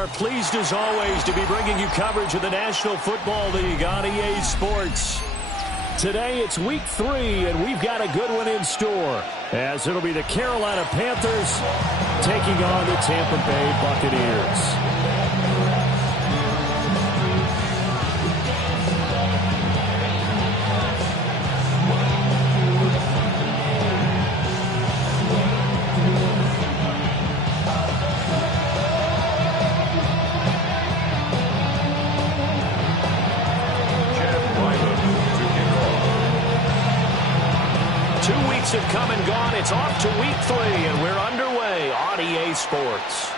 are pleased as always to be bringing you coverage of the National Football League on EA Sports. Today it's week 3, and we've got a good one in store, as it'll be the Carolina Panthers taking on the Tampa Bay Buccaneers. Have come and gone. It's off to week 3, and we're underway on EA Sports.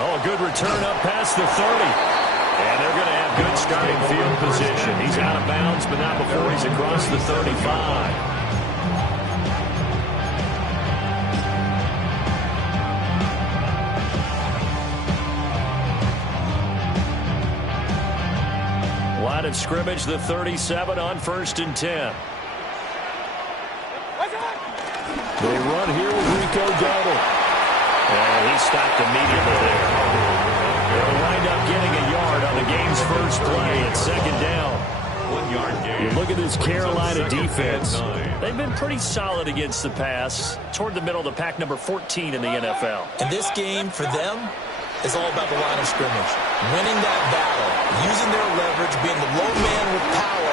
Oh, a good return up past the 30. And they're going to have good starting field position. He's out of bounds, but not before he's across the 35. Line of scrimmage, the 37 on 1st and 10. They run here with Rico Dowdle. And he stopped immediately there. They'll wind up getting a yard on the game's first play at 2nd down. 1 yard gain. You look at this Carolina defense. They've been pretty solid against the pass. Toward the middle of the pack, number 14 in the NFL. And this game, for them, is all about the line of scrimmage. Winning that battle, using their leverage, being the low man with power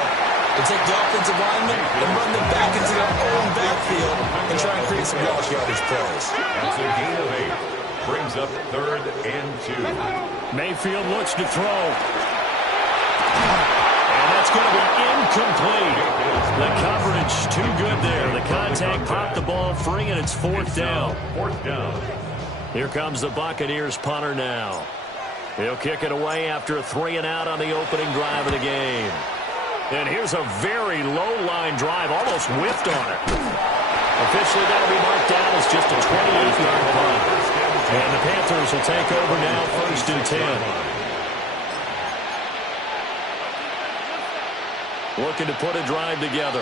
to take the offensive linemen and run them back into their own backfield and try and create some lost yardage plays. That's a gain of 8. Brings up 3rd and 2. Mayfield looks to throw. And that's going to be incomplete. The coverage too good there. The contact popped the ball free, and it's 4th down. 4th down. Here comes the Buccaneers punter now. He'll kick it away after a 3-and-out on the opening drive of the game. And here's a very low-line drive, almost whiffed on it. Officially, that'll be marked down as just a 28-yard punt. And the Panthers will take over now, 1st and 10. Looking to put a drive together.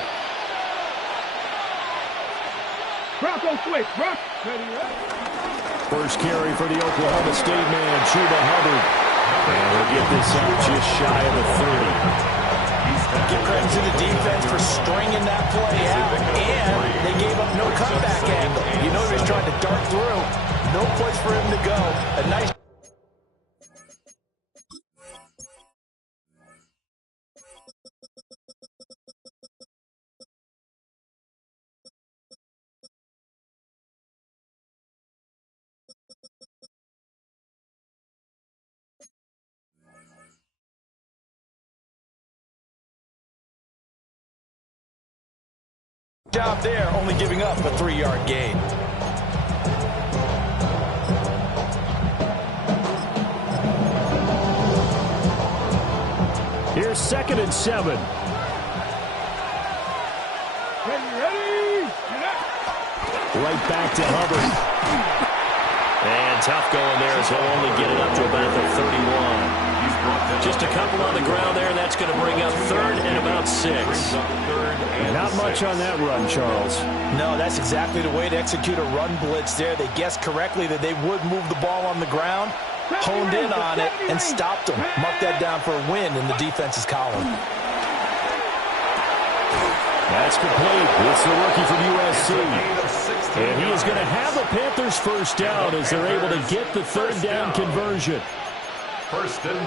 Bronco switch, Brock. First carry for the Oklahoma State man, Chuba Hubbard. And we'll get this up just shy of the 30. Give credit to the defense for stringing that play out, and they gave up no comeback angle. You know he was trying to dart through. No place for him to go. A nice... job there, only giving up a 3-yard gain. Here's 2nd and 7. Ready? Right back to Hubbard. And tough going there as he'll only get it up to about the 31. Just a couple on the ground there, and that's going to bring up 3rd and about 6. Not much on that run, Charles. No, that's exactly the way to execute a run blitz there. They guessed correctly that they would move the ball on the ground, honed in on it, and stopped them. Mark that down for a win in the defense's column. That's complete. It's the rookie from USC. And he is going to have the Panthers first down as they're able to get the 3rd down conversion.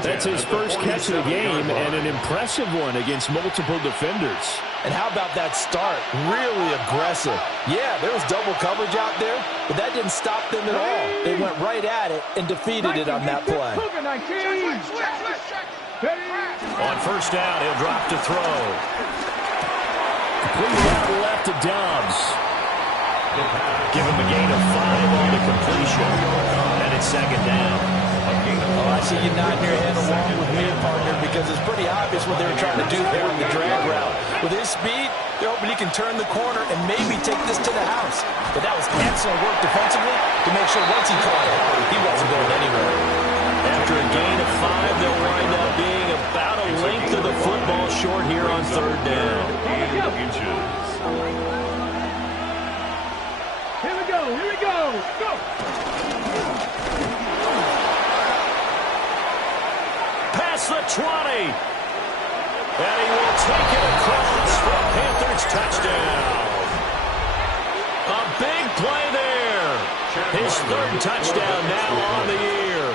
That's his first catch of the game, and an impressive one against multiple defenders. And how about that start? Really aggressive. Yeah, there was double coverage out there, but that didn't stop them at all. They went right at it and defeated it on that play. On 1st down, he'll drop to throw. Complete out left to Dobbs. Give him a gain of 5 on the completion. And it's 2nd down. Oh, I see you nodding your head along with me, partner, because it's pretty obvious what they were trying to do there on the drag route. With his speed, they're hoping he can turn the corner and maybe take this to the house. But that was excellent work defensively to make sure once he caught it, he wasn't going anywhere. After a gain of 5, they'll wind up being about a length of the football short here on 3rd down. Here we go. taken across for a Panthers touchdown. A big play there. His third touchdown now on the year.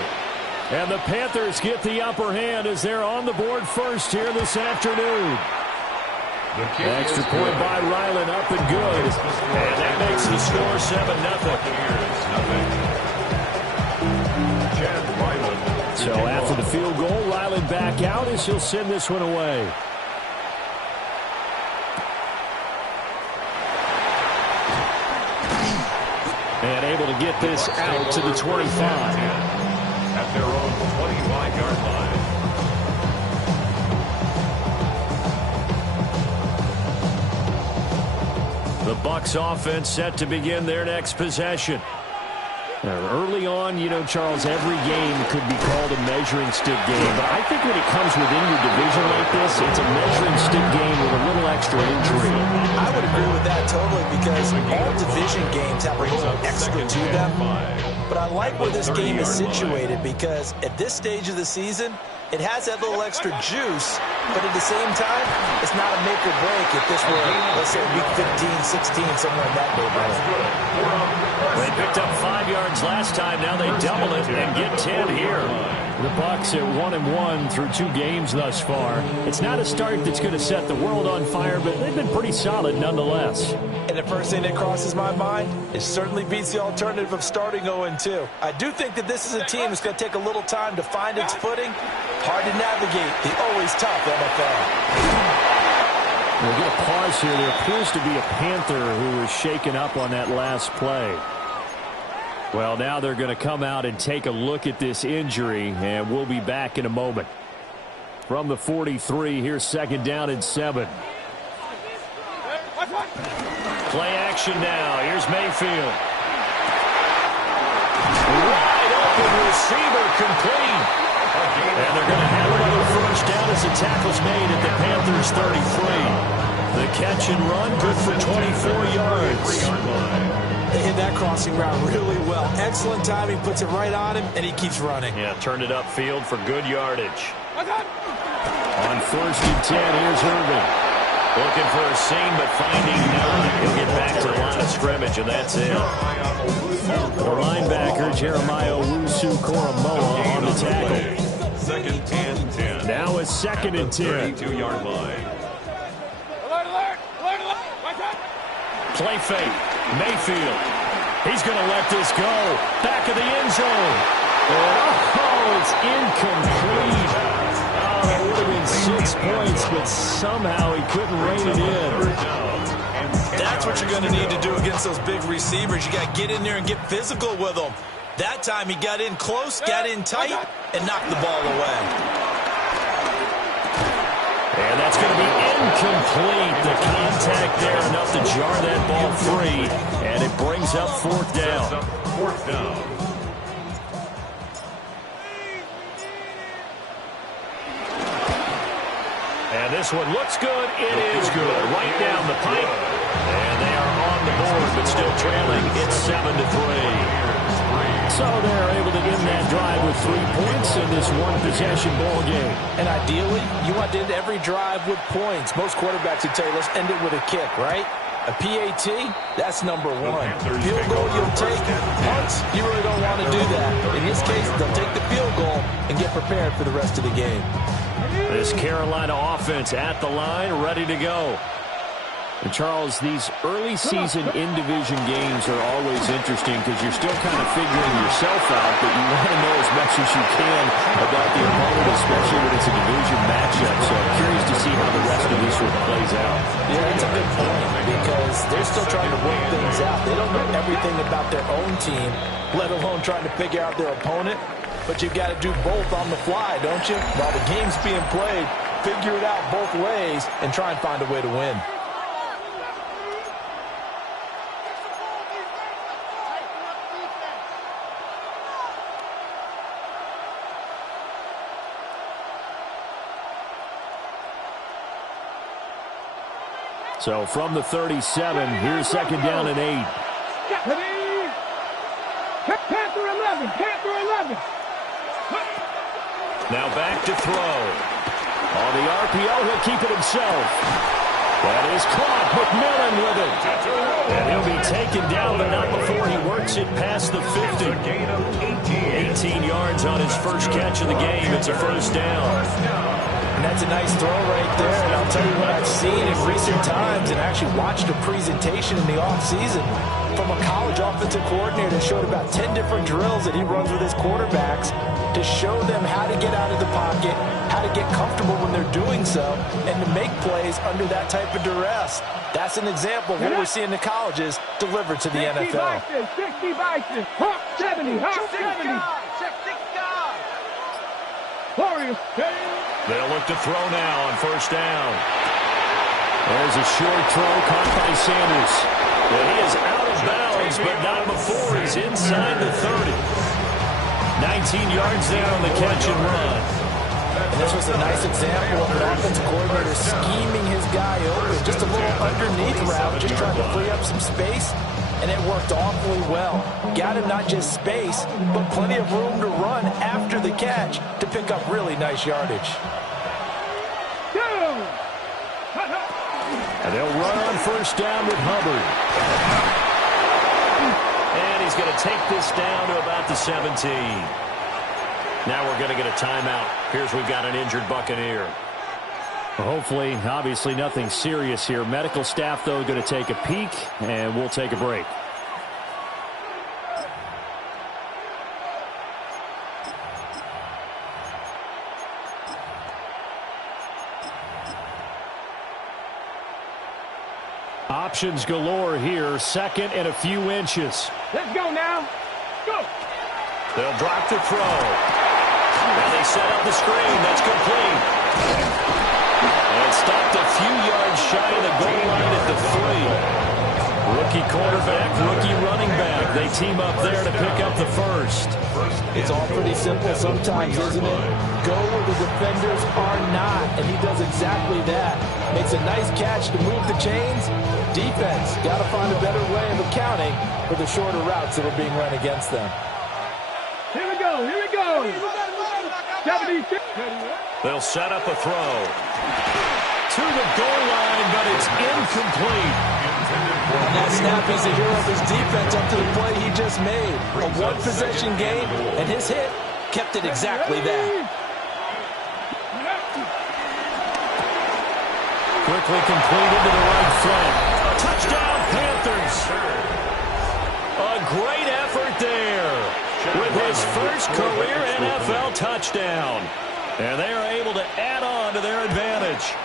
And the Panthers get the upper hand as they're on the board first here this afternoon. Extra point by Ryland, up and good. And that makes the score 7-0. So after the field goal, Ryland back out as he'll send this one away. And able to get this out to the 25. At their own 25-yard line. The Bucs offense set to begin their next possession. Early on, you know, Charles, every game could be called a measuring stick game. But I think when it comes within your division like this, it's a measuring stick game with a little extra intrigue. I would agree with that totally because all division games have a little extra to them. But I like where this game is situated because at this stage of the season, it has that little extra juice, but at the same time, it's not a make or break if this were, let's say, week 15, 16, somewhere in that neighborhood. They picked up 5 yards last time. Now they double it and get 10 here. The Bucs at 1-1 through 2 games thus far. It's not a start that's going to set the world on fire, but they've been pretty solid nonetheless. And the first thing that crosses my mind, it certainly beats the alternative of starting 0-2. I do think that this is a team that's going to take a little time to find its footing. Hard to navigate the always tough NFL. We'll get a pause here. There appears to be a Panther who was shaken up on that last play. Well, now they're going to come out and take a look at this injury, and we'll be back in a moment. From the 43, here's second down and 7. Play action now. Here's Mayfield. Wide open receiver complete. And they're going to have another first down as the tackle's made at the Panthers 33. The catch and run, good for 24 yards. They hit that crossing route really well. Excellent timing, puts it right on him, and he keeps running. Yeah, turned it upfield for good yardage. On first and 10, here's Irvin. Looking for a seam, but finding none. He'll get back to the line of scrimmage, and that's it. The linebacker, Jeremiah Owusu-Koramoah, on the tackle. Second and 10. Now it's second and 10. 32-yard line. Play fake. Mayfield. He's going to let this go. Back of the end zone. Oh, it's incomplete. Oh, that would have been 6 points, but somehow he couldn't rein it in. That's what you're going to need to do against those big receivers. You got to get in there and get physical with them. That time he got in close, got in tight, and knocked the ball away. And that's going to be incomplete. The contact there enough to jar that ball free. And it brings up fourth down. Fourth down. And this one looks good. It is good. Right down the pipe. And they are on the board, but still trailing. It's 7-3. So they're able to end that drive with 3 points in this one-possession ball game. And ideally, you want to end every drive with points. Most quarterbacks would tell you, let's end it with a kick, right? A PAT, that's number 1. Field goal you'll take. Punts, you really don't want to do that. In this case, they'll take the field goal and get prepared for the rest of the game. This Carolina offense at the line, ready to go. And Charles, these early season in-division games are always interesting because you're still kind of figuring yourself out, but you want to know as much as you can about the opponent, especially when it's a division matchup. So I'm curious to see how the rest of this one plays out. Yeah, that's a good point because they're still trying to work things out. They don't know everything about their own team, let alone trying to figure out their opponent. But you've got to do both on the fly, don't you? While the game's being played, figure it out both ways and try and find a way to win. So from the 37, here's second down and 8. Panther 11, Panther 11. Now back to throw. On the RPO, he'll keep it himself. That is caught. McMillan with it. And he'll be taken down, but not before he works it past the 50. 18 yards on his first catch of the game. It's a first down. And that's a nice throw right there. And I'll tell you what I've seen in recent times and actually watched a presentation in the offseason from a college offensive coordinator that showed about 10 different drills that he runs with his quarterbacks to show them how to get out of the pocket, how to get comfortable when they're doing so, and to make plays under that type of duress. That's an example of what we're seeing in the colleges delivered to the NFL. 60 Bison, Hawk 70, Hawk 70. Warriors. They'll look to throw now on first down. There's a short throw caught by Sanders. Well, he is out of bounds, but not before he's inside the 30. 19 yards there on the catch and run. And this was a nice example of an offensive coordinator scheming his guy open. Just a little underneath route, just trying to free up some space, and it worked awfully well. Got him not just space, but plenty of room to run after the catch to pick up really nice yardage. And they'll run on first down with Hubbard. And he's going to take this down to about the 17. Now we're going to get a timeout. Here's we've got an injured Buccaneer. Hopefully, obviously nothing serious here. Medical staff, though, going to take a peek, and we'll take a break. Options galore here. Second and a few inches. Let's go now. Go. They'll drop to throw. Now they set up the screen. That's complete. And stopped a few yards shy of the goal line at the 3. Rookie quarterback, rookie running back. They team up there to pick up the first. It's all pretty simple sometimes, isn't it? Go where the defenders are not, and he does exactly that. Makes a nice catch to move the chains. Defense, got to find a better way of accounting for the shorter routes that are being run against them. Here we go. Here we go. 76. They'll set up a throw. To the goal line, but it's incomplete. On that snap, he's the hero of his defense up to the play he just made. A one-possession game, and his hit kept it exactly that. Quickly completed to the right flank. Touchdown, Panthers. A great effort there with his first career NFL touchdown. And they are able to add on to their advantage.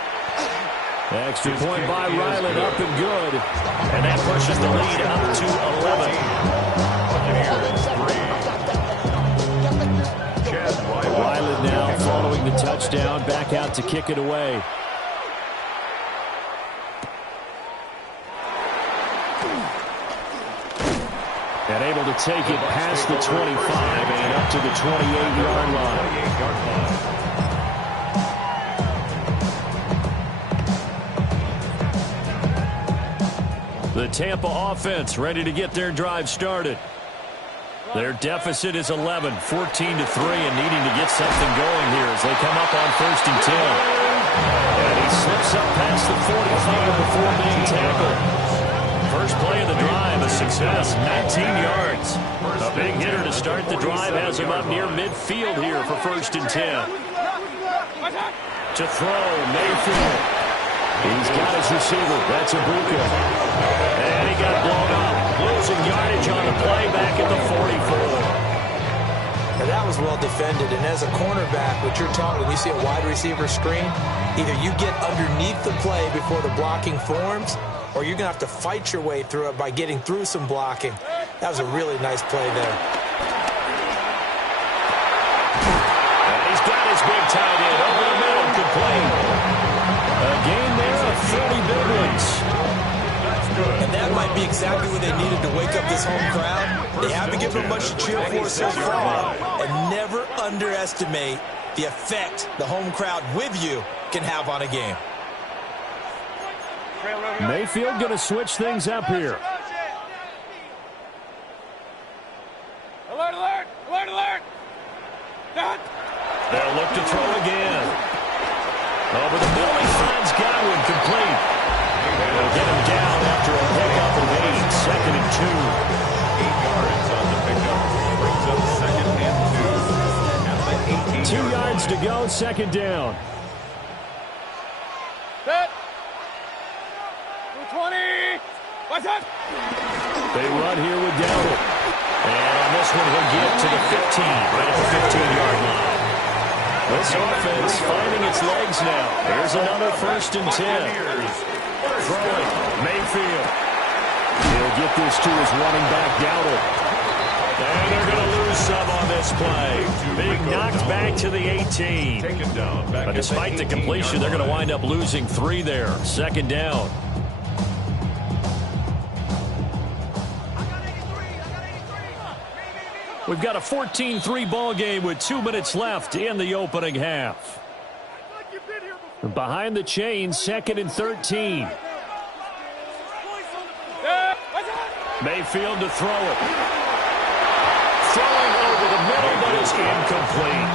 Extra point by Ryland, up and good. And that pushes the lead up to 11. Ryland now following the touchdown, back out to kick it away. And able to take it past the 25 and up to the 28-yard line. The Tampa offense ready to get their drive started. Their deficit is 11, 14-3, and needing to get something going here as they come up on first and 10. And he slips up past the 45 before being tackled. First play of the drive, a success, 19 yards. A big hitter to start the drive has him up near midfield here for first and 10. To throw, Mayfield. He's got his receiver. That's Ibuka. And he got blown up. Losing yardage on the play back at the 44. Now that was well defended. And as a cornerback, what you're taught when you see a wide receiver screen, either you get underneath the play before the blocking forms, or you're going to have to fight your way through it by getting through some blocking. That was a really nice play there. And he's got his big tight end over the middle, complete. A game there of 30 big ones. And that might be exactly what they needed to wake up this home crowd. They haven't given them much to cheer for so far. And never underestimate the effect the home crowd with you can have on a game. Mayfield going to switch things up here. Alert, alert, alert, alert. They'll look to throw again. Over the middle, he finds Godwin, complete. And they'll get him down after a pickup of 8, 2nd and 2. 8 yards on the pickup. Brings up 2nd and 2. At the 18 2 yards to go, 2nd down. Set. 220. What's up? They run here with Dowdle. And on this one, he'll get to the 15, right at the 15-yard line. This offense finding its legs now. Here's another 1st and 10. Throwing, Mayfield. He'll get this to his running back, Dowdle. And they're going to lose some on this play. Being knocked back to the 18. Taken down. But despite the completion, they're going to wind up losing 3 there. 2nd down. We've got a 14-3 ball game with 2 minutes left in the opening half. Behind the chains, 2nd and 13. Mayfield to throw it. Throwing over the middle, but it's incomplete.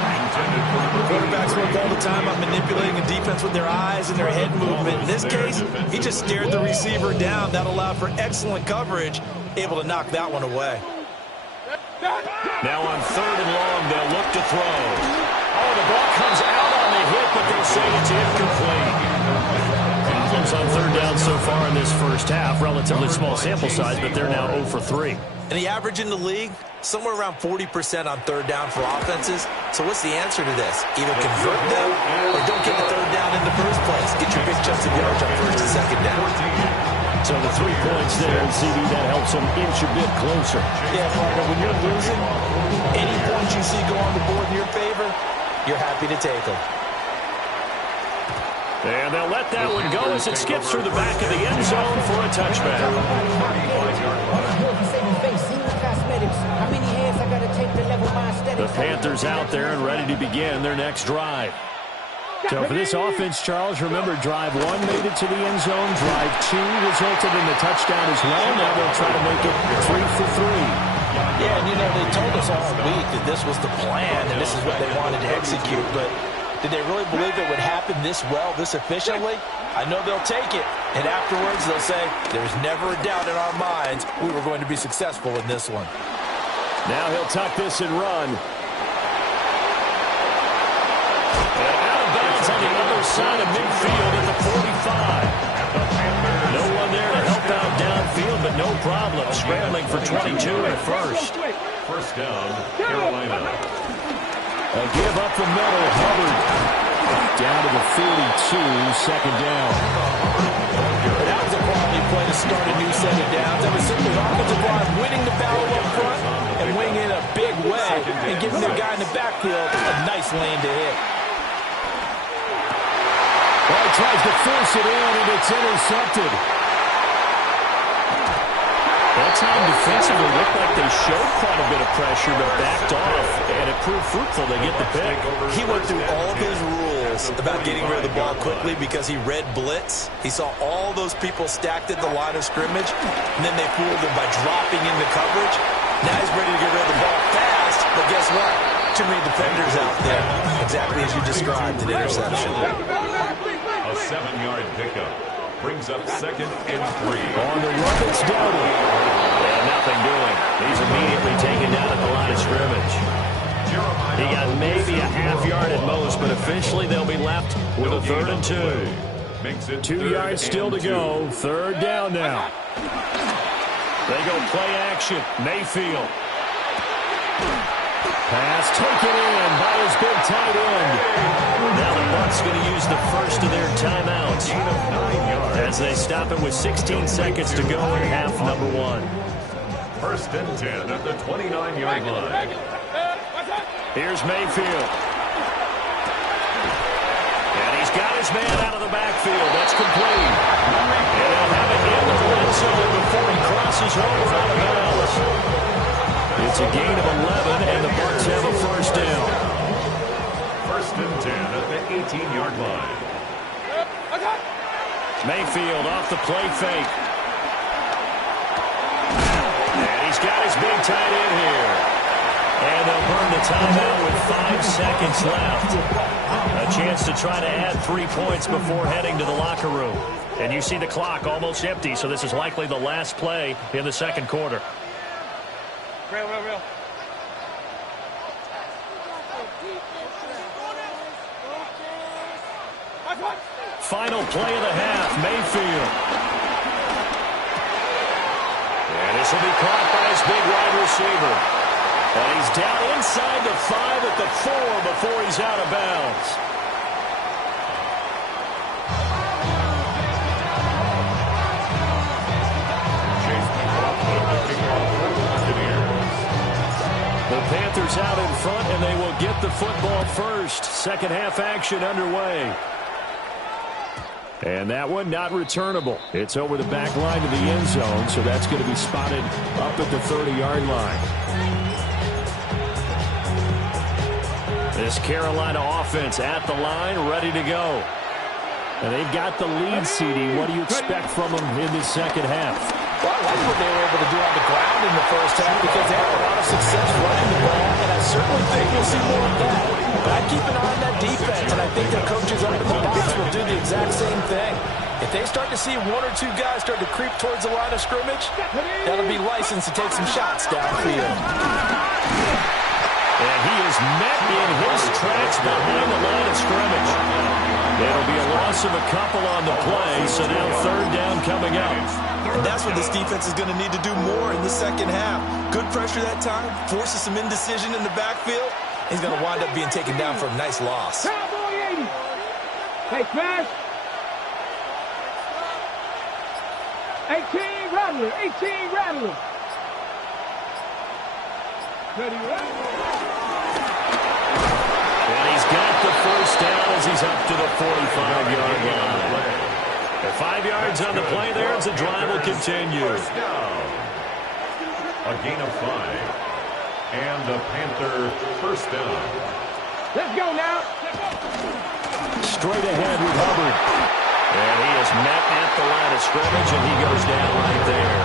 Quarterbacks work all the time on manipulating a defense with their eyes and their head movement. In this case, he just stared the receiver down. That allowed for excellent coverage, able to knock that one away. Now on 3rd and long, they'll look to throw. Oh, the ball comes out on the hit, but they say it's incomplete. Problems on 3rd down so far in this first half. Relatively small sample size, but they're now 0 for 3. And the average in the league, somewhere around 40% on 3rd down for offenses. So what's the answer to this? Either convert them or don't get the 3rd down in the first place. Get your big chunks of yards on 1st and 2nd down. So the 3 points there, and CD, that helps them inch a bit closer. Yeah, partner, when you're losing, any points you see go on the board in your favor, you're happy to take them. And they'll let that one go as it skips through the back of the end zone for a touchback. The Panthers out there and ready to begin their next drive. So for this offense, Charles, remember, drive 1 made it to the end zone. Drive 2 resulted in the touchdown as well. Now they'll try to make it 3 for 3. Yeah, and they told us all week that this was the plan and this is what they wanted to execute. But did they really believe it would happen this well, this efficiently? I know they'll take it. And afterwards, they'll say, there's never a doubt in our minds we were going to be successful in this one. Now he'll tuck this and run. On the other side of midfield at the 45. No one there to help out downfield, but no problem. Scrambling for 22 at first. 1st down, Carolina. A give up the middle, Hubbard. Down to the 42, 2nd down. That was a quality play to start a new set of downs. That was simply offensive line winning the battle up front and winning in a big way and giving their guy in the backfield a nice lane to hit. Well, he tries to force it in, and it's intercepted. That time defensively looked like they showed quite a bit of pressure, but backed off, and it proved fruitful. They get the pick. He went through all of his rules about getting rid of the ball quickly because he read blitz. He saw all those people stacked at the line of scrimmage, and then they fooled him by dropping into coverage. Now he's ready to get rid of the ball fast, but guess what? Too many defenders out there. Exactly as you described, an interception. A 7-yard pickup. Brings up 2nd and 3. On the run, it's Dowdle. And nothing doing. He's immediately taken down at the line of scrimmage. He got maybe a half yard at most, but officially they'll be left with a 3rd and 2. Makes it 2 yards still to go. 3rd down now. They go play action. Mayfield. Pass taken in by his big tight end. Now the Bucs going to use the first of their timeouts as they stop it with 16 seconds to go in half number 1. 1st and 10 at the 29-yard line. Here's Mayfield. And he's got his man out of the backfield. That's complete. And he'll have it in the red zone before he crosses over out of bounds. It's a gain of 11, and the Bucs have a 1st down. 1st and 10 at the 18-yard line. Mayfield off the play fake. And he's got his big tight end here. And they'll burn the timeout with 5 seconds left. A chance to try to add 3 points before heading to the locker room. And you see the clock almost empty, so this is likely the last play in the second quarter. Real. Final play of the half, Mayfield. And this will be caught by his big wide receiver. And he's down inside the 5 at the 4 before he's out of bounds. The Panthers out in front, and they will get the football first. Second half action underway. And that one not returnable. It's over the back line of the end zone, so that's going to be spotted up at the 30-yard line. This Carolina offense at the line, ready to go. And they've got the lead, CD. What do you expect from them in the second half? Well, I like what they were able to do on the ground in the first half because they had a lot of success running the ball, and I certainly think we'll see more of that. But I keep an eye on that defense, and I think their coaches up in the box will do the exact same thing. If they start to see 1 or 2 guys start to creep towards the line of scrimmage, that'll be licensed to take some shots downfield. And he is met in his tracks behind the line of scrimmage. It'll be a loss of a couple on the play, so now third down coming up. And that's what this defense is going to need to do more in the second half. Good pressure that time, forces some indecision in the backfield. He's going to wind up being taken down for a nice loss. Cowboy 80. Hey, Smash. 18 Rattler. 18 Rattler. Ready, ready. And he's got the first down as he's up to the 45-yard line. The 5 yards on the play there as the drive will continue. A gain of 5. And the Panther first down. Let's go now. Straight ahead with Hubbard. And he is met at the line of scrimmage, and he goes down right there.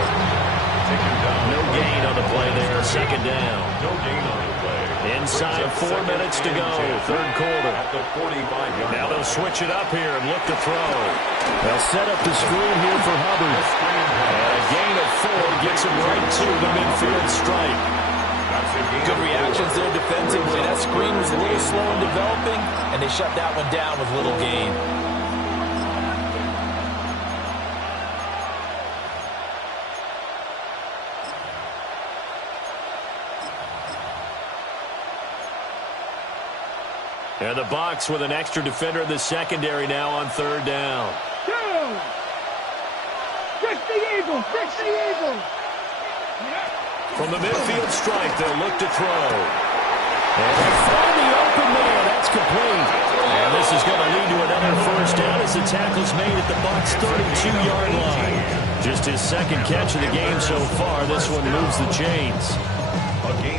No gain on the play there. Second down. No gain on the play. Inside 4 minutes to go. Third quarter. At the 45-yard Now they'll switch it up here and look to throw. They'll set up the screen here for Hubbard. And a gain of 4 gets him right to the midfield stripe. Good reactions there defensively. That screen was a little slow in developing, and they shut that one down with little gain. And the Bucs with an extra defender in the secondary now on third down. Fix the Eagles. Fix the Eagles. From the midfield stripe, they'll look to throw. And they find the open man. That's complete. And this is going to lead to another first down as the tackle's made at the Bucs' 32-yard line. Just his second catch of the game so far. This one moves the chains.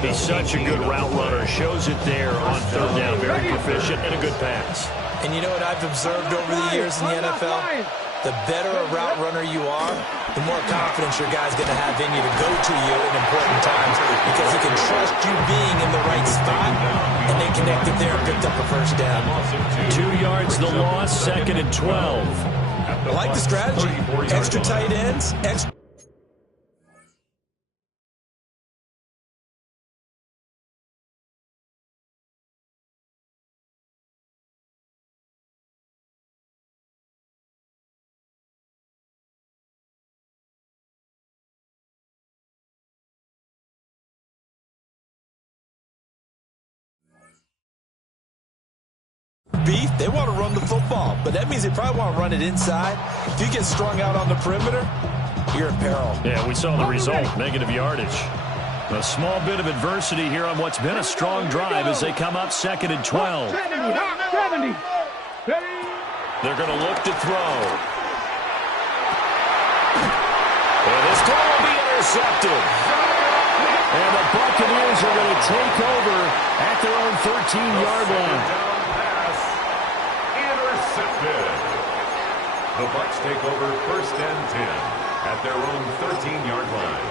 He's such a good route runner. Shows it there on third down. Very proficient and a good pass. And you know what I've observed over the years in the NFL? The better a route runner you are, the more confidence your guy's going to have in you to go to you in important times because he can trust you being in the right spot, and they connected there and picked up a first down. 2 yards the loss, second and 12. I like the strategy. Extra tight ends, extra. Beef, they want to run the football, but that means they probably want to run it inside. If you get strung out on the perimeter, you're in peril. Yeah, we saw the result, negative yardage. A small bit of adversity here on what's been a strong drive as they come up second and 12. 70. They're going to look to throw. And this throw will be intercepted. And the Buccaneers are going to take over at their own 13-yard line. The Bucs take over first and 10 at their own 13-yard line.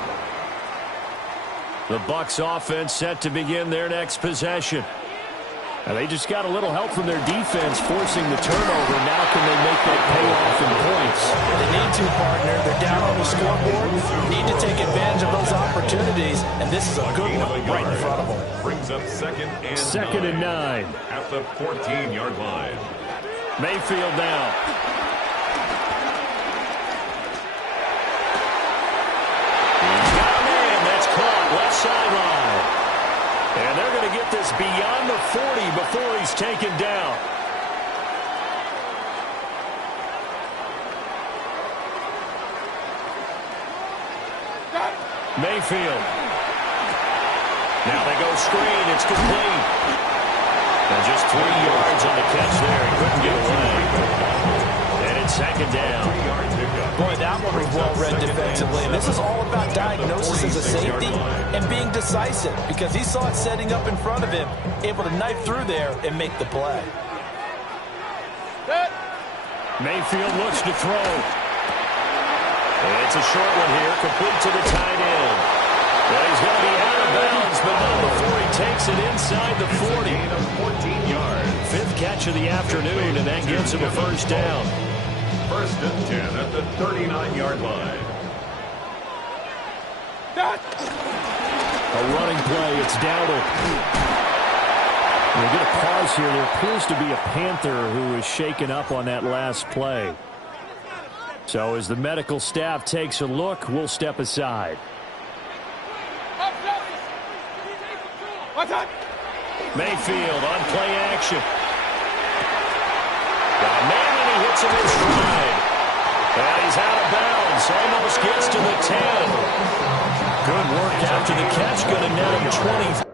The Bucs offense set to begin their next possession. And they just got a little help from their defense forcing the turnover. Now can they make that pay off in points? They need to, partner. They're down on the scoreboard. Need to take advantage of those opportunities, and this is a good one right in front of them. Brings up second and 9. At the 14-yard line. Mayfield now. He's got a man that's caught left sideline. And they're going to get this beyond the 40 before he's taken down. Mayfield. Now they go screen. It's complete. And just 3 yards on the catch there. He couldn't get away. And it's second down. Boy, that one was well-read defensively. And this is all about diagnosis as a safety and being decisive because he saw it setting up in front of him, able to knife through there and make the play. Mayfield looks to throw. And it's a short one here, complete to the tight end. Well, he's going to be out of bounds, but not before he takes it inside the 40. 14 yards. 5th catch of the afternoon, and that gives him a first down. First and 10 at the 39-yard line. A running play, it's Dowdle. We get a pause here. There appears to be a Panther who is shaken up on that last play. So as the medical staff takes a look, we'll step aside. Mayfield on play action. Got a man and he hits him in stride. And he's out of bounds. Almost gets to the 10. Good work after the catch. Going to net him 20.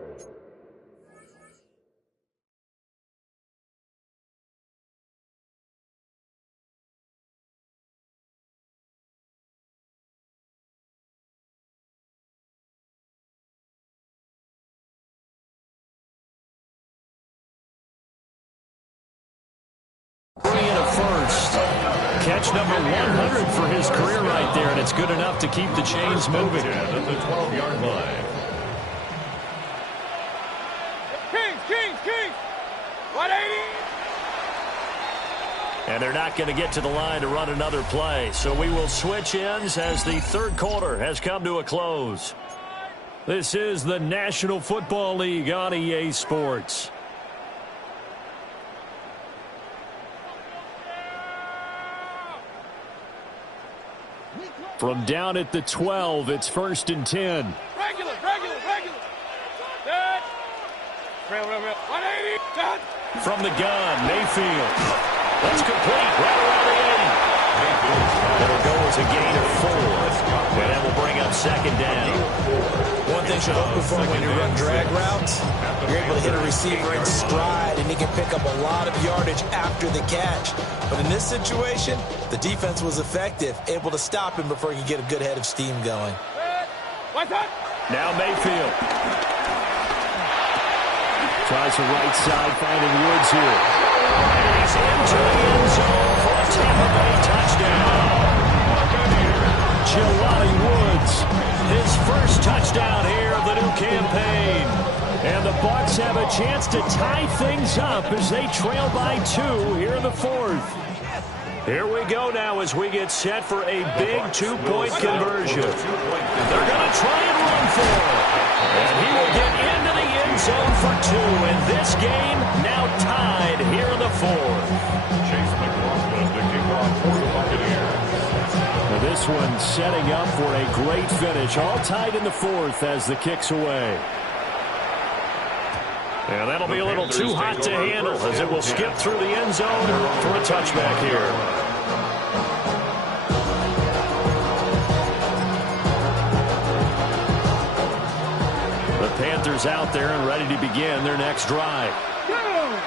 Catch number 100 for his career right there, and it's good enough to keep the chains moving. At the 12-yard line. Kings! 180! And they're not going to get to the line to run another play, so we will switch ends as the third quarter has come to a close. This is the National Football League on EA Sports. From down at the 12, it's 1st and 10. Regular. Dead. Real. 180. Dead. From the gun, Mayfield. That's complete. Right around the 80. It'll go as a gain of 4. And that will bring up second down. One thing to look for when you run drag routes, you're able to hit a receiver in stride, and he can pick up a lot of yardage after the catch. But in this situation, the defense was effective, able to stop him before he could get a good head of steam going. Now Mayfield. Tries the right side, finding Woods here. And he's into the end zone for a Tampa Bay touchdown. Jelani Woods, his first touchdown here of the new campaign. And the Bucs have a chance to tie things up as they trail by 2 here in the 4th. Here we go now as we get set for a big 2-point conversion. They're going to try and run for it. And he will get into the end zone for 2. And this game now tied here in the 4th. Chase McLaughlin to kick off for the Buccaneers. Now this one setting up for a great finish. All tied in the 4th as the kick's away. And that'll be a little too hot to handle as it will skip through the end zone for a touchback here. The Panthers out there and ready to begin their next drive.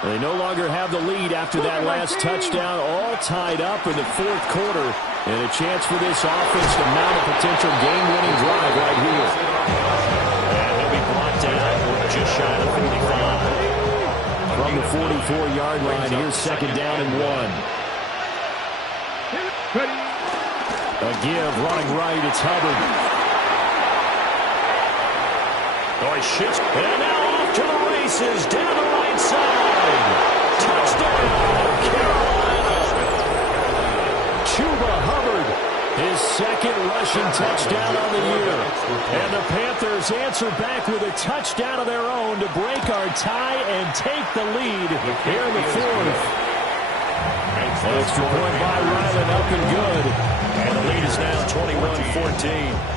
They no longer have the lead after that last touchdown, all tied up in the 4th quarter, and a chance for this offense to mount a potential game-winning drive right here. And he'll be brought down just shy of 45. From the 44-yard line, here's second down and 1. A give, running right, it's Hubbard. Oh, he shifts. And now off to the races down the right side. Touchdown, Carolina. Chuba Hubbard, his second rushing touchdown on the year. And the Panthers answer back with a touchdown of their own to break our tie and take the lead here in the fourth. Extra point by Ryland, up and good. And the lead is now 21-14.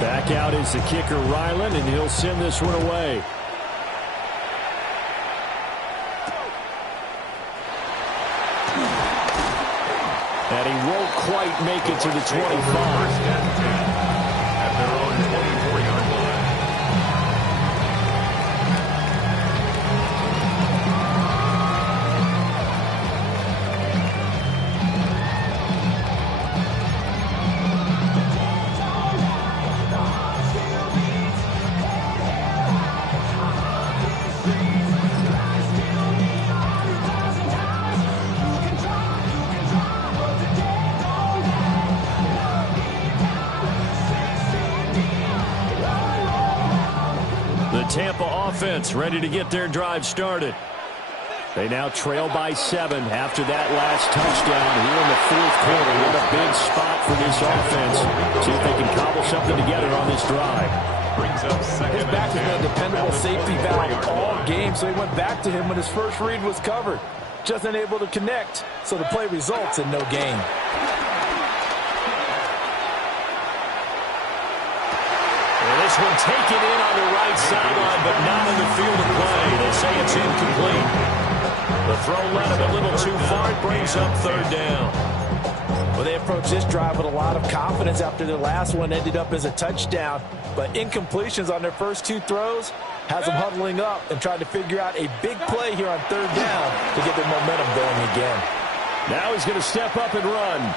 Back out is the kicker, Ryland, and he'll send this one away. And he won't quite make it to the 25. At their own 24-yard line. Tampa offense ready to get their drive started. They now trail by 7 after that last touchdown here in the fourth quarter. What a big spot for this offense. See if they can cobble something together on this drive. His back has been a dependable safety valve all game, so he went back to him when his first read was covered. Just unable to connect, so the play results in no gain. This one taken in on the right sideline, but not in the field of play. They say it's incomplete. The throw led him a little too far. It brings up third down. Well, they approached this drive with a lot of confidence after their last one ended up as a touchdown. But incompletions on their first two throws has them huddling up and trying to figure out a big play here on third down to get their momentum going again. Now he's going to step up and run.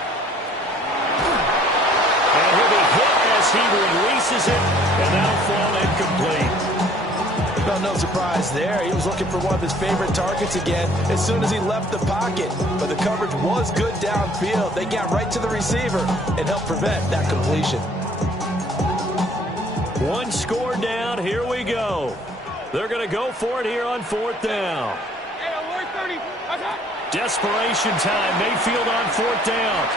And he'll be hit as he releases it, and that'll fall incomplete. Well, no surprise there. He was looking for one of his favorite targets again as soon as he left the pocket. But the coverage was good downfield. They got right to the receiver and helped prevent that completion. One score down. Here we go. They're going to go for it here on fourth down. Desperation time. Mayfield on fourth down.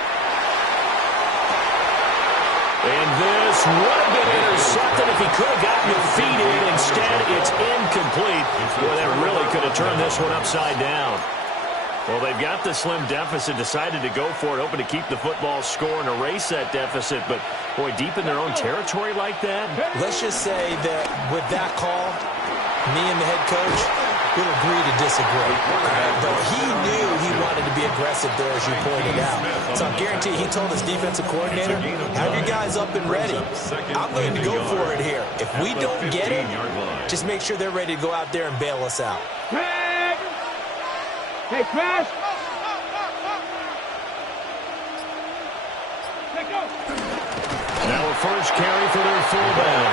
And this would have been intercepted if he could have gotten the feet in. Instead, it's incomplete. Boy, that really could have turned this one upside down. Well, they've got the slim deficit, decided to go for it, hoping to keep the football score and erase that deficit. But, boy, deep in their own territory like that. Let's just say that with that call, me and the head coach will agree to disagree. But he knew he wanted to be aggressive there, as you pointed out. So I guarantee he told his defensive coordinator, have your guys up and ready. I'm going to go for it here. If we don't get it, just make sure they're ready to go out there and bail us out. Hey, crash! Now a first carry for their fullback.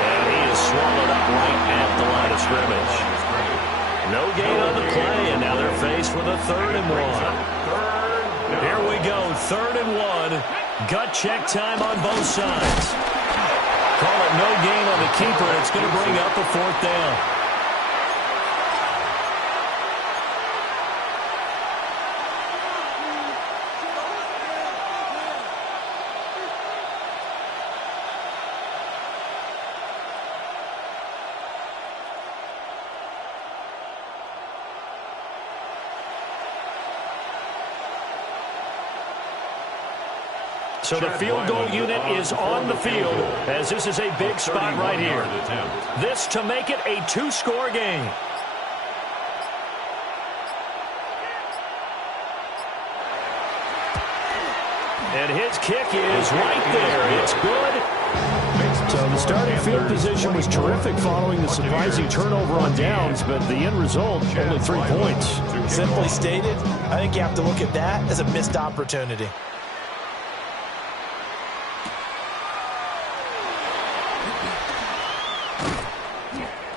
And he is swallowed up right at the line of scrimmage. No gain on the play, and now they're faced with a 3rd and 1. Here we go, 3rd and 1. Gut check time on both sides. Call it no gain on the keeper, and it's going to bring up a 4th down. So the field goal unit is on the field as this is a big spot right here. This to make it a 2-score game. And his kick is right there. It's good. So the starting field position was terrific following the surprising turnover on downs, but the end result, only 3 points. Simply stated, I think you have to look at that as a missed opportunity.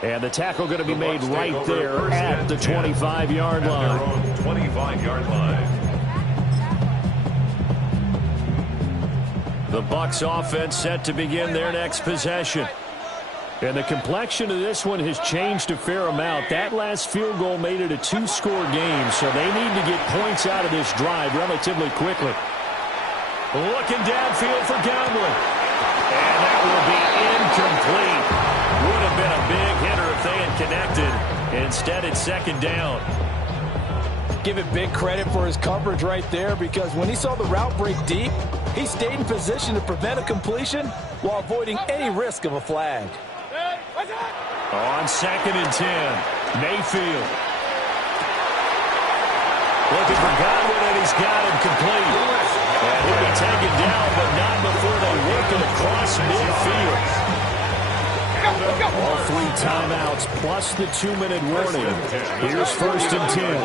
And the tackle going to be made right there at the 25-yard line. 25-yard line. The Bucs offense set to begin their next possession. And the complexion of this one has changed a fair amount. That last field goal made it a two-score game, so they need to get points out of this drive relatively quickly. Looking downfield for Godwin. And that will be incomplete. Would have been a big hitter if they had connected. Instead, it's second down. Give it big credit for his coverage right there, because when he saw the route break deep, he stayed in position to prevent a completion while avoiding any risk of a flag. On 2nd and 10, Mayfield. Looking for Godwin, and he's got him complete. And he'll be taken down, but not before they work it across midfield. All 3 timeouts plus the 2-minute warning. Here's 1st and 10.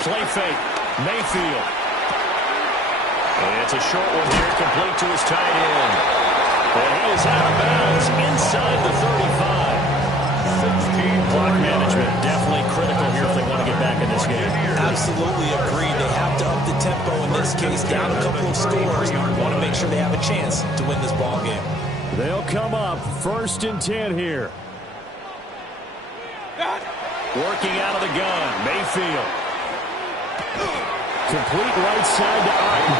Play fake. Mayfield. And it's a short one here, complete to his tight end. And he is out of bounds inside the 35. Clock management definitely critical here if they want to get back in this game. Absolutely agreed. They have to up the tempo in this case, down a couple of scores. Want to make sure they have a chance to win this ball game. They'll come up 1st and 10 here. Working out of the gun, Mayfield. Complete right side to Arden.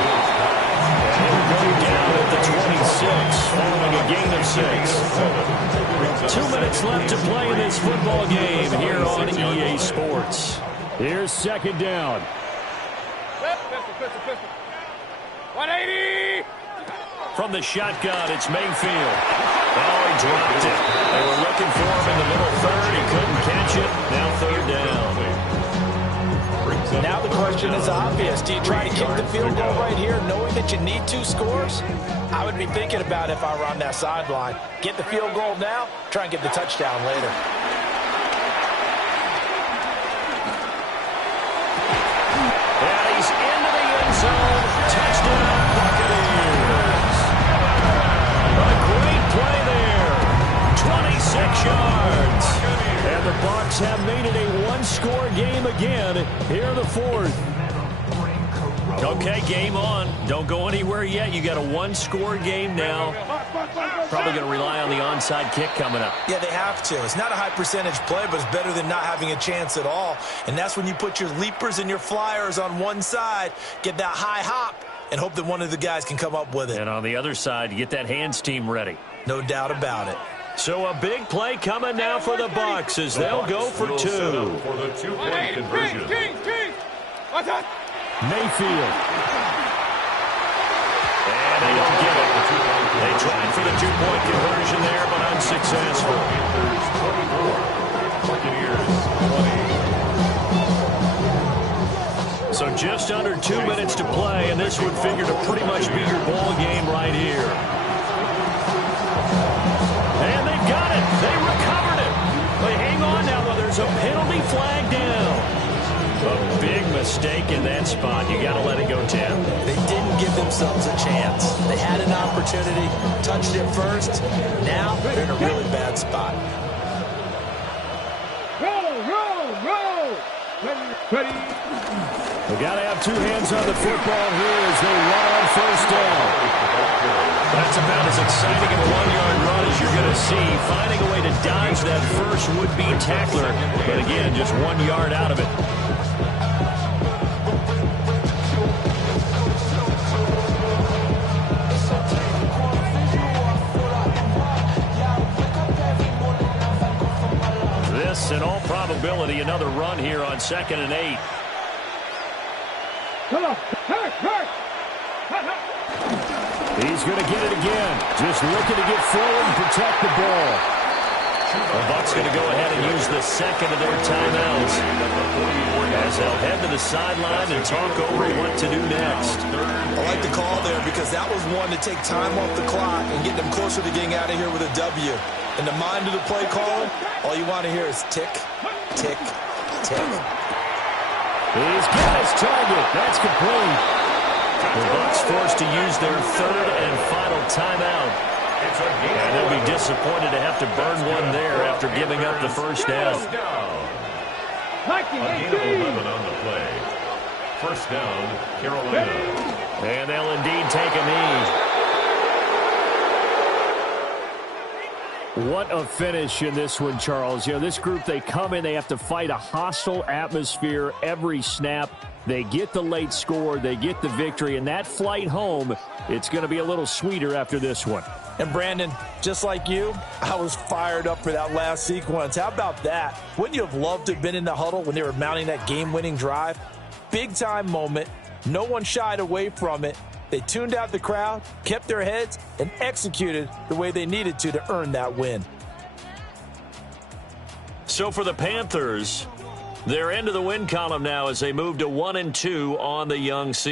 And he'll go down at the 26, following a gain of 6. 2 minutes left to play in this football game here on EA Sports. Here's 2nd down. 180! From the shotgun, it's Mayfield. Oh, he dropped it. They were looking for him in the middle third. He couldn't catch it. Now 3rd down. Now the question is obvious. Do you try to kick the field goal right here knowing that you need 2 scores? I would be thinking about it if I were on that sideline. Get the field goal now, try and get the touchdown later. And he's into the end zone. Touchdown, Buccaneers. A great play there. 26 yards. And the Bucs have made it a one-score game again here in the 4th. Okay, game on. Don't go anywhere yet. You got a one-score game now. Probably going to rely on the onside kick coming up. Yeah, they have to. It's not a high percentage play, but it's better than not having a chance at all. And that's when you put your leapers and your flyers on one side, get that high hop, and hope that one of the guys can come up with it. And on the other side, get that hands team ready. No doubt about it. So a big play coming now for the Bucs as they'll go for 2. For the 2-point conversion. Mayfield. And they don't get it. They tried for the 2-point conversion there, but unsuccessful. So just under 2 minutes to play, and this would figure to pretty much be your ball game right here. And they've got it. They recovered it. They hang on now, though. There's a penalty flag down. A big mistake in that spot. You got to let it go, Tim. They didn't give themselves a chance. They had an opportunity, touched it first. Now they're in a really bad spot. Roll! Ready. We got to have 2 hands on the football here as they run on 1st down. That's about as exciting of a 1-yard run as you're going to see. Finding a way to dodge that first would-be tackler. But again, just 1 yard out of it. This, in all probability, another run here on 2nd and 8. Come on. Hurt. He's going to get it again. Just looking to get forward and protect the ball. The Bucs going to go ahead and use the second of their timeouts as they'll head to the sideline and talk over what to do next. I like the call there because that was one to take time off the clock and get them closer to getting out of here with a W. In the mind of the play caller, all you want to hear is tick, tick, tick. He's got his target. That's complete. The Bucs forced to use their 3rd and final timeout And they'll be disappointed to have to burn one there after giving up the first down. A gain of 11 on the play. First down, Carolina. And they'll indeed take a knee. What a finish in this one, Charles. You know, this group, they come in, they have to fight a hostile atmosphere every snap. They get the late score, they get the victory, and that flight home, it's going to be a little sweeter after this one. And Brandon, just like you, I was fired up for that last sequence. How about that? Wouldn't you have loved to have been in the huddle when they were mounting that game-winning drive? Big-time moment. No one shied away from it. They tuned out the crowd, kept their heads, and executed the way they needed to earn that win. So for the Panthers, they're into the win column now as they move to 1-2 on the young season.